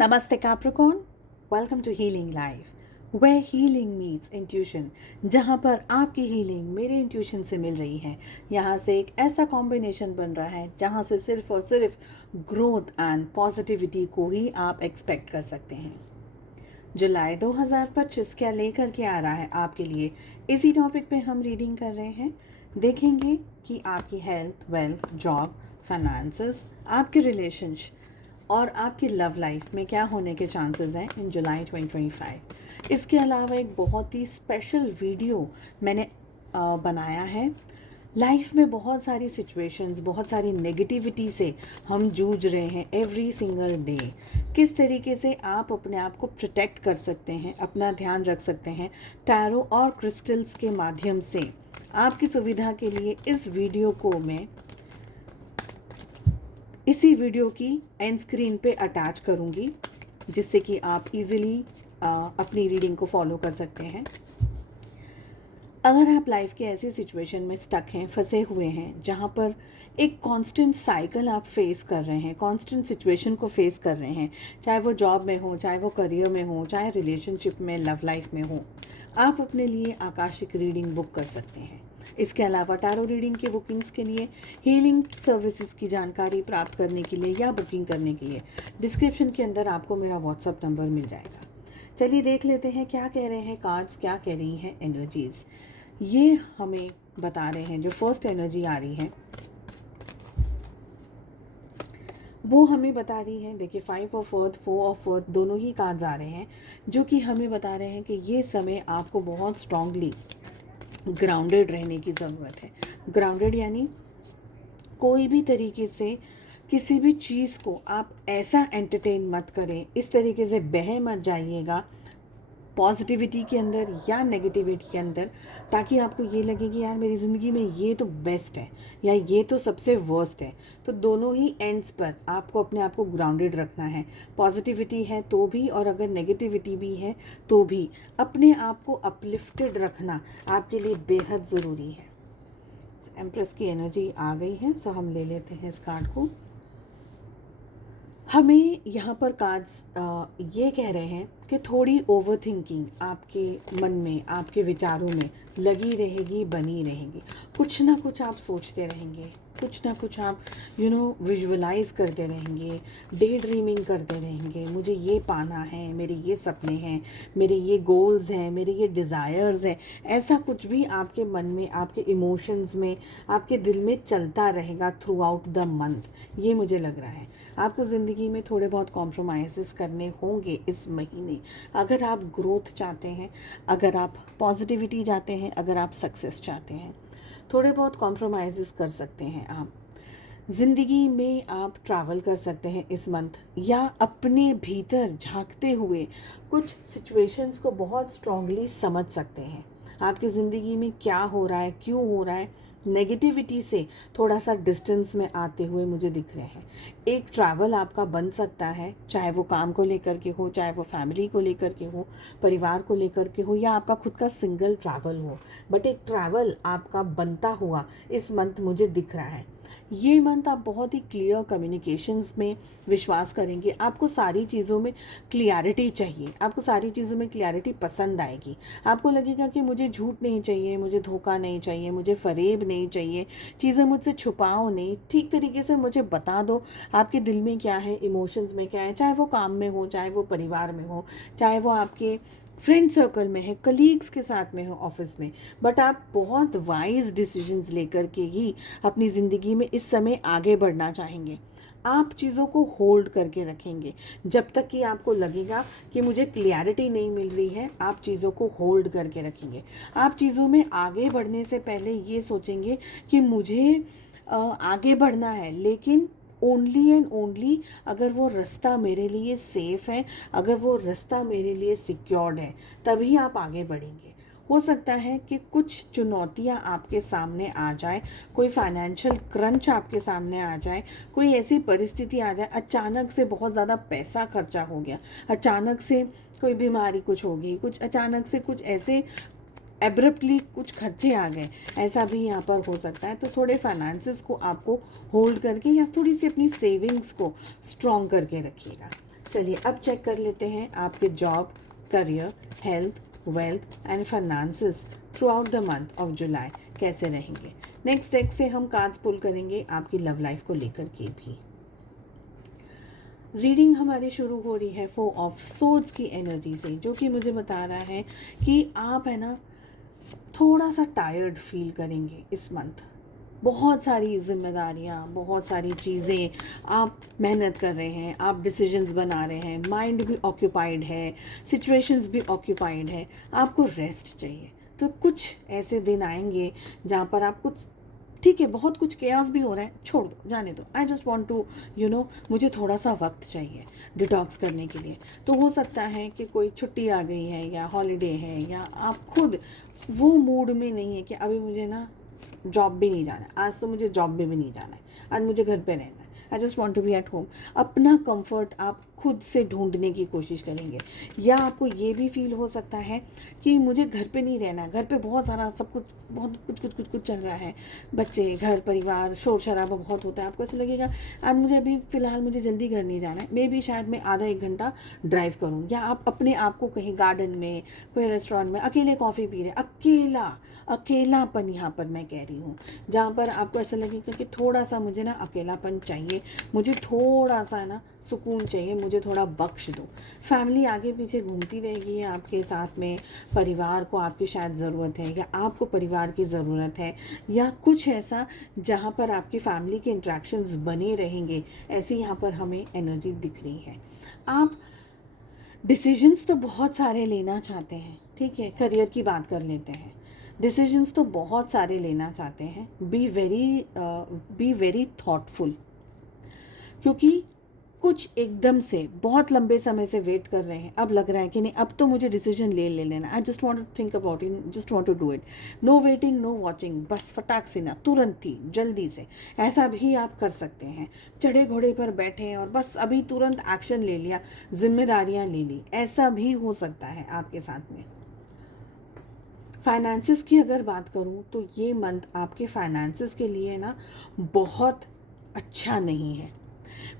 Namaste Capricorn, welcome to Healing Life, where healing meets intuition. जहाँ पर आपकी healing मेरे इंट्यूशन से मिल रही है, यहाँ से एक ऐसा कॉम्बिनेशन बन रहा है जहाँ से सिर्फ और सिर्फ ग्रोथ एंड पॉजिटिविटी को ही आप एक्सपेक्ट कर सकते हैं। जुलाई 2025 क्या लेकर के आ रहा है आपके लिए, इसी टॉपिक पे हम रीडिंग कर रहे हैं। देखेंगे कि आपकी हेल्थ, वेल्थ, जॉब, फाइनेंसेस, आपके रिलेशनशिप और आपकी लव लाइफ में क्या होने के चांसेस हैं इन जुलाई 2025। इसके अलावा एक बहुत ही स्पेशल वीडियो मैंने बनाया है। लाइफ में बहुत सारी सिचुएशंस, बहुत सारी नेगेटिविटी से हम जूझ रहे हैं एवरी सिंगल डे। किस तरीके से आप अपने आप को प्रोटेक्ट कर सकते हैं, अपना ध्यान रख सकते हैं टैरो और क्रिस्टल्स के माध्यम से। आपकी सुविधा के लिए इस वीडियो को मैं इसी वीडियो की एंड स्क्रीन पे अटैच करूँगी, जिससे कि आप इजीली अपनी रीडिंग को फॉलो कर सकते हैं। अगर आप लाइफ के ऐसी सिचुएशन में स्टक हैं, फंसे हुए हैं, जहाँ पर एक कांस्टेंट साइकिल आप फेस कर रहे हैं, कांस्टेंट सिचुएशन को फेस कर रहे हैं, चाहे वो जॉब में हो, चाहे वो करियर में हो, चाहे रिलेशनशिप में, लव लाइफ में हो, आप अपने लिए आकाशिक रीडिंग बुक कर सकते हैं। इसके अलावा टैरो रीडिंग की बुकिंग्स के लिए, हीलिंग सर्विसेज की जानकारी प्राप्त करने के लिए या बुकिंग करने के लिए डिस्क्रिप्शन के अंदर आपको मेरा व्हाट्सअप नंबर मिल जाएगा। चलिए देख लेते हैं क्या कह रहे हैं कार्ड्स, क्या कह रही हैं एनर्जीज। ये हमें बता रहे हैं, जो फर्स्ट एनर्जी आ रही है वो हमें बता रही है। देखिए 5 ऑफ अर्थ, 4 ऑफ अर्थ दोनों ही कार्ड्स आ रहे हैं, जो कि हमें बता रहे हैं कि ये समय आपको बहुत स्ट्रांगली ग्राउंडेड रहने की ज़रूरत है। ग्राउंडेड यानी कोई भी तरीके से किसी भी चीज़ को आप ऐसा एंटरटेन मत करें, इस तरीके से बह मत जाइएगा पॉजिटिविटी के अंदर या नेगेटिविटी के अंदर, ताकि आपको ये लगे कि यार मेरी ज़िंदगी में ये तो बेस्ट है या ये तो सबसे वर्स्ट है। तो दोनों ही एंड्स पर आपको अपने आप को ग्राउंडेड रखना है। पॉजिटिविटी है तो भी, और अगर नेगेटिविटी भी है तो भी, अपने आप को अपलिफ्टेड रखना आपके लिए बेहद ज़रूरी है। एम्प्रेस की एनर्जी आ गई है, सो हम ले लेते हैं इस कार्ड को। हमें यहाँ पर कार्ड्स ये कह रहे हैं कि थोड़ी ओवर थिंकिंग आपके मन में, आपके विचारों में लगी रहेगी, बनी रहेगी। कुछ ना कुछ आप सोचते रहेंगे, कुछ ना कुछ आप विजुअलाइज करते रहेंगे, डे ड्रीमिंग करते रहेंगे। मुझे ये पाना है, मेरे ये सपने हैं, मेरे ये गोल्स हैं, मेरे ये डिज़ायर्स हैं। ऐसा कुछ भी आपके मन में, आपके इमोशंस में, आपके दिल में चलता रहेगा थ्रू आउट द मंथ। ये मुझे लग रहा है आपको ज़िंदगी में थोड़े बहुत कॉम्प्रोमाइज़ करने होंगे इस महीने। अगर आप ग्रोथ चाहते हैं, अगर आप पॉजिटिविटी चाहते हैं, अगर आप सक्सेस चाहते हैं, थोड़े बहुत कॉम्प्रोमाइज़ कर सकते हैं। आप ज़िंदगी में आप ट्रैवल कर सकते हैं इस मंथ, या अपने भीतर झांकते हुए कुछ सिचुएशंस को बहुत स्ट्रांगली समझ सकते हैं। आपकी ज़िंदगी में क्या हो रहा है, क्यों हो रहा है, नेगेटिविटी से थोड़ा सा डिस्टेंस में आते हुए मुझे दिख रहे हैं। एक ट्रैवल आपका बन सकता है, चाहे वो काम को लेकर के हो, चाहे वो फैमिली को लेकर के हो, परिवार को लेकर के हो, या आपका खुद का सिंगल ट्रैवल हो, बट एक ट्रैवल आपका बनता हुआ इस मंथ मुझे दिख रहा है। ये मंथ आप बहुत ही क्लियर कम्युनिकेशंस में विश्वास करेंगे। आपको सारी चीज़ों में क्लियरिटी चाहिए, आपको सारी चीज़ों में क्लियरिटी पसंद आएगी। आपको लगेगा कि मुझे झूठ नहीं चाहिए, मुझे धोखा नहीं चाहिए, मुझे फरेब नहीं चाहिए, चीज़ें मुझसे छुपाओ नहीं, ठीक तरीके से मुझे बता दो आपके दिल में क्या है, इमोशंस में क्या है, चाहे वो काम में हो, चाहे वो परिवार में हो, चाहे वो आपके फ्रेंड सर्कल में है, कलीग्स के साथ में हो, ऑफिस में। बट आप बहुत वाइज डिसीजंस लेकर के ही अपनी ज़िंदगी में इस समय आगे बढ़ना चाहेंगे। आप चीज़ों को होल्ड करके रखेंगे जब तक कि आपको लगेगा कि मुझे क्लियरिटी नहीं मिल रही है। आप चीज़ों को होल्ड करके रखेंगे। आप चीज़ों में आगे बढ़ने से पहले ये सोचेंगे कि मुझे आगे बढ़ना है, लेकिन ओनली एंड ओनली अगर वो रास्ता मेरे लिए सेफ़ है, अगर वो रास्ता मेरे लिए सिक्योर्ड है, तभी आप आगे बढ़ेंगे। हो सकता है कि कुछ चुनौतियां आपके सामने आ जाए, कोई फाइनेंशियल क्रंच आपके सामने आ जाए, कोई ऐसी परिस्थिति आ जाए, अचानक से बहुत ज़्यादा पैसा खर्चा हो गया, अचानक से कोई बीमारी कुछ होगी, कुछ अचानक से कुछ ऐसे एब्रप्टली कुछ खर्चे आ गए, ऐसा भी यहाँ पर हो सकता है। तो थोड़े फाइनेंसेस को आपको होल्ड करके या थोड़ी सी अपनी सेविंग्स को स्ट्रॉन्ग करके रखिएगा। चलिए अब चेक कर लेते हैं आपके job, career, health, wealth and finances through out the month of July कैसे रहेंगे। नेक्स्ट डेक से हम कार्ड्स पुल करेंगे आपकी लव लाइफ को लेकर के भी। रीडिंग हमारी शुरू हो रही है 4 ऑफ सोर्ड्स की एनर्जी से, जो कि मुझे बता रहा है कि आप है ना थोड़ा सा टायर्ड फील करेंगे इस मंथ। बहुत सारी जिम्मेदारियाँ, बहुत सारी चीज़ें, आप मेहनत कर रहे हैं, आप डिसीजंस बना रहे हैं, माइंड भी ऑक्यूपाइड है, सिचुएशंस भी ऑक्यूपाइड है, आपको रेस्ट चाहिए। तो कुछ ऐसे दिन आएंगे जहाँ पर आप कुछ, ठीक है बहुत कुछ केयास भी हो रहा है, छोड़ दो, जाने दो, आई जस्ट वॉन्ट टू मुझे थोड़ा सा वक्त चाहिए डिटॉक्स करने के लिए। तो हो सकता है कि कोई छुट्टी आ गई है या हॉलीडे है, या आप खुद वो मूड में नहीं है कि अभी मुझे ना जॉब भी नहीं जाना है, आज तो मुझे जॉब में भी नहीं जाना है, आज मुझे घर पे रहना है, I just want to be at home. अपना कंफर्ट आप खुद से ढूंढने की कोशिश करेंगे। या आपको ये भी फील हो सकता है कि मुझे घर पे नहीं रहना, घर पे बहुत सारा सब कुछ, बहुत कुछ चल रहा है, बच्चे, घर, परिवार, शोर शराबा बहुत होता है। आपको ऐसा लगेगा आज मुझे अभी फ़िलहाल मुझे जल्दी घर नहीं जाना है, मे बी शायद मैं आधा 1 घंटा ड्राइव करूँ। या आप अपने आप को कहीं गार्डन में, कोई रेस्टोरेंट में अकेले कॉफ़ी पी रहे, अकेलापन यहाँ पर मैं कह रही हूँ, जहाँ पर आपको ऐसा लगेगा कि थोड़ा सा मुझे ना अकेलापन चाहिए, मुझे थोड़ा सा ना सुकून चाहिए, मुझे थोड़ा बख्श दो। फैमिली आगे पीछे घूमती रहेगी आपके साथ में, परिवार को आपकी शायद ज़रूरत है, या आपको परिवार की ज़रूरत है, या कुछ ऐसा जहाँ पर आपकी फैमिली के इंट्रैक्शंस बने रहेंगे, ऐसी यहाँ पर हमें एनर्जी दिख रही है। आप डिसीजंस तो बहुत सारे लेना चाहते हैं, ठीक है, करियर की बात कर लेते हैं। डिसीजंस तो बहुत सारे लेना चाहते हैं, बी वेरी थॉटफुल, क्योंकि कुछ एकदम से बहुत लंबे समय से वेट कर रहे हैं, अब लग रहा है कि नहीं अब तो मुझे डिसीजन ले लेना, I just want to think about it, just want to do it, no waiting no watching, बस फटाक से ना, तुरंत ही, जल्दी से। ऐसा भी आप कर सकते हैं, चढ़े घोड़े पर बैठे हैं और बस अभी तुरंत एक्शन ले लिया, जिम्मेदारियां ले ली, ऐसा भी हो सकता है आपके साथ में। फाइनेंसिस की अगर बात करूं तो ये मंथ आपके फाइनेंसिस के लिए ना बहुत अच्छा नहीं है।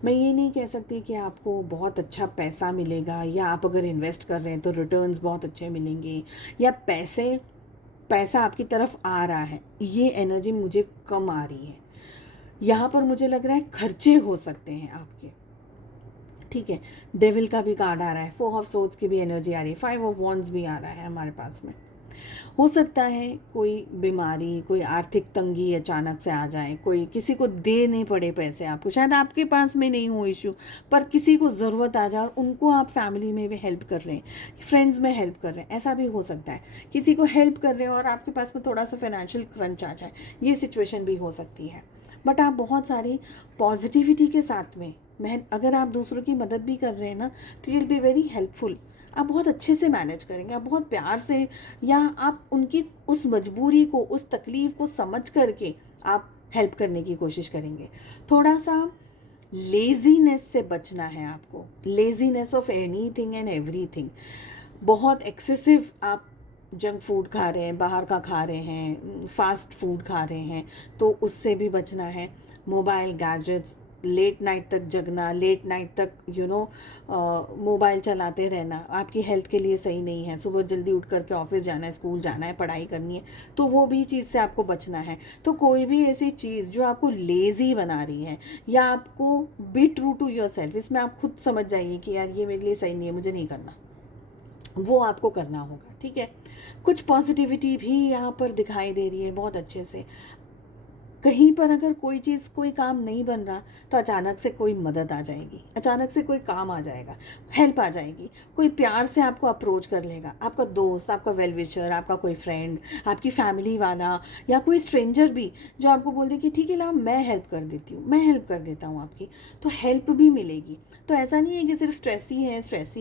मैं ये नहीं कह सकती कि आपको बहुत अच्छा पैसा मिलेगा, या आप अगर इन्वेस्ट कर रहे हैं तो रिटर्न्स बहुत अच्छे मिलेंगे, या पैसा आपकी तरफ आ रहा है, ये एनर्जी मुझे कम आ रही है। यहाँ पर मुझे लग रहा है खर्चे हो सकते हैं आपके, ठीक है। डेविल का भी कार्ड आ रहा है, 4 ऑफ सोर्ड्स की भी एनर्जी आ रही है, 5 ऑफ वॉन्ड्स भी आ रहा है हमारे पास में। हो सकता है कोई बीमारी, कोई आर्थिक तंगी अचानक से आ जाए, कोई किसी को दे नहीं पड़े पैसे आपको, शायद आपके पास में नहीं हो इशू, पर किसी को ज़रूरत आ जाए और उनको आप फैमिली में भी हेल्प कर रहे हैं, फ्रेंड्स में हेल्प कर रहे हैं, ऐसा भी हो सकता है। किसी को हेल्प कर रहे हैं और आपके पास में थोड़ा सा फाइनेंशियल क्रंच आ जाए, ये सिचुएशन भी हो सकती है। बट आप बहुत सारी पॉजिटिविटी के साथ में, अगर आप दूसरों की मदद भी कर रहे हैं ना, तो you will be very helpful. आप बहुत अच्छे से मैनेज करेंगे, आप बहुत प्यार से, या आप उनकी उस मजबूरी को, उस तकलीफ़ को समझ करके आप हेल्प करने की कोशिश करेंगे। थोड़ा सा लेज़ीनेस से बचना है आपको, laziness of anything and everything. बहुत एक्सेसिव आप जंक फूड खा रहे हैं, बाहर का खा रहे हैं, फास्ट फूड खा रहे हैं, तो उससे भी बचना है। मोबाइल, गैजेट्स, लेट नाइट तक जगना, लेट नाइट तक मोबाइल चलाते रहना आपकी हेल्थ के लिए सही नहीं है। सुबह जल्दी उठ करके ऑफिस जाना है, स्कूल जाना है, पढ़ाई करनी है, तो वो भी चीज़ से आपको बचना है। तो कोई भी ऐसी चीज़ जो आपको लेज़ी बना रही है, या आपको be true to yourself, इसमें आप खुद समझ जाइए कि यार ये मेरे लिए सही नहीं है, मुझे नहीं करना, वो आपको करना होगा, ठीक है। कुछ पॉजिटिविटी भी यहाँ पर दिखाई दे रही है बहुत अच्छे से। कहीं पर अगर कोई चीज़, कोई काम नहीं बन रहा, तो अचानक से कोई मदद आ जाएगी, अचानक से कोई काम आ जाएगा, हेल्प आ जाएगी, कोई प्यार से आपको अप्रोच कर लेगा, आपका दोस्त, आपका वेल विशर, आपका कोई फ्रेंड, आपकी फैमिली वाला, या कोई स्ट्रेंजर भी जो आपको बोल दे कि ठीक है ला मैं हेल्प कर देती हूँ, मैं हेल्प कर देता हूँ आपकी, तो हेल्प भी मिलेगी। तो ऐसा नहीं है कि सिर्फ स्ट्रेस ही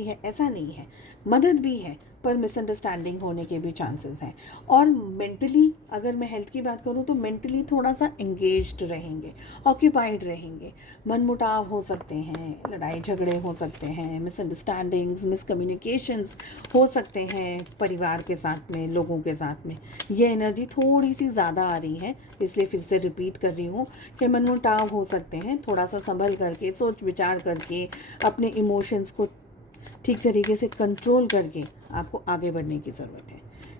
है, ऐसा नहीं है, मदद भी है, पर मिसअंडरस्टैंडिंग होने के भी चांसेस हैं। और मेंटली अगर मैं हेल्थ की बात करूँ तो मेंटली थोड़ा सा एंगेज्ड रहेंगे, ऑक्यूपाइड रहेंगे। मनमुटाव हो सकते हैं, लड़ाई झगड़े हो सकते हैं, मिसअंडरस्टैंडिंग्स, मिसकम्युनिकेशंस हो सकते हैं परिवार के साथ में, लोगों के साथ में। ये एनर्जी थोड़ी सी ज़्यादा आ रही है, इसलिए फिर से रिपीट कर रही हूँ कि मनमुटाव हो सकते हैं। थोड़ा सा संभल करके, सोच विचार करके, अपने इमोशंस को ठीक तरीके से कंट्रोल करके आपको आगे बढ़ने की ज़रूरत है।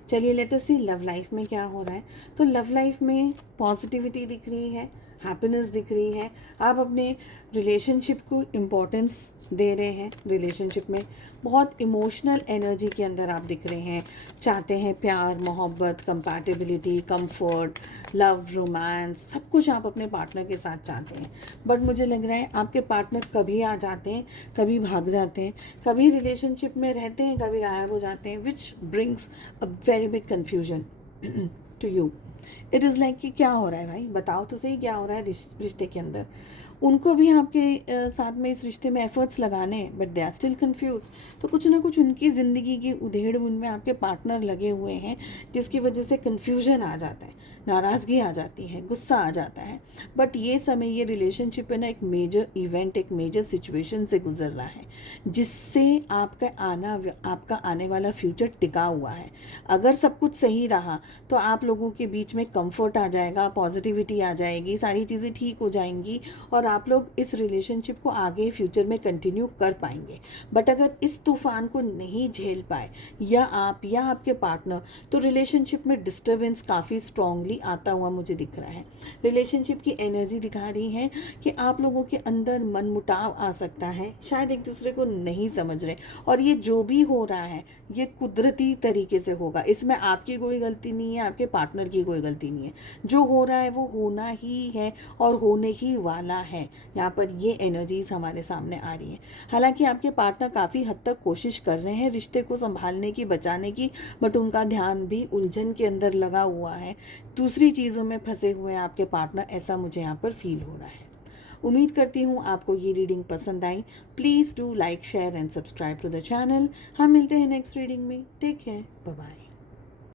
चलिए लेट अस सी लव लाइफ में क्या हो रहा है। तो लव लाइफ में पॉजिटिविटी दिख रही है, हैप्पीनेस दिख रही है। आप अपने रिलेशनशिप को इम्पोर्टेंस दे रहे हैं, रिलेशनशिप में बहुत इमोशनल एनर्जी के अंदर आप दिख रहे हैं, चाहते हैं प्यार, मोहब्बत, कंपैटिबिलिटी, कंफर्ट, लव, रोमांस, सब कुछ आप अपने पार्टनर के साथ चाहते हैं। बट मुझे लग रहा है आपके पार्टनर कभी आ जाते हैं, कभी भाग जाते हैं, कभी रिलेशनशिप में रहते हैं, कभी गायब हो जाते हैं, which brings a very big confusion to you. It is like कि क्या हो रहा है भाई, बताओ तो सही क्या हो रहा है रिश्ते के अंदर। उनको भी आपके साथ में इस रिश्ते में एफर्ट्स लगाने हैं, but they are still confuse. तो कुछ ना कुछ उनकी ज़िंदगी की उधेड़-बुन में आपके पार्टनर लगे हुए हैं, जिसकी वजह से कन्फ्यूजन आ जाता है, नाराज़गी आ जाती है, गुस्सा आ जाता है। बट ये समय, ये रिलेशनशिप है ना, एक मेजर इवेंट, एक मेजर सिचुएशन से गुजर रहा है, जिससे आपका आने वाला फ्यूचर टिका हुआ है। अगर सब कुछ सही रहा तो आप लोगों के बीच में कंफर्ट आ जाएगा, पॉजिटिविटी आ जाएगी, सारी चीज़ें ठीक हो जाएंगी और आप लोग इस रिलेशनशिप को आगे फ्यूचर में कंटिन्यू कर पाएंगे। बट अगर इस तूफान को नहीं झेल पाए, या आप या आपके पार्टनर, तो रिलेशनशिप में डिस्टर्बेंस काफ़ी स्ट्रांगली आता हुआ मुझे दिख रहा है। रिलेशनशिप की एनर्जी दिखा रही है कि आप लोगों के अंदर मनमुटाव आ सकता है, शायद एक दूसरे को नहीं समझ रहे। और ये जो भी हो रहा है ये कुदरती तरीके से होगा, इसमें आपकी कोई गलती नहीं है, आपके पार्टनर की कोई गलती नहीं है। जो हो रहा है वो होना ही है और होने ही वाला है। यहाँ पर ये एनर्जीज हमारे सामने आ रही है। हालांकि आपके पार्टनर काफ़ी हद तक कोशिश कर रहे हैं रिश्ते को संभालने की, बचाने की, बट उनका ध्यान भी उलझन के अंदर लगा हुआ है, दूसरी चीज़ों में फंसे हुए हैं आपके पार्टनर, ऐसा मुझे यहाँ पर फील हो रहा है। उम्मीद करती हूँ आपको ये रीडिंग पसंद आई। Please do like, share and subscribe to the channel. हम मिलते हैं नेक्स्ट रीडिंग में। Take care, bye bye.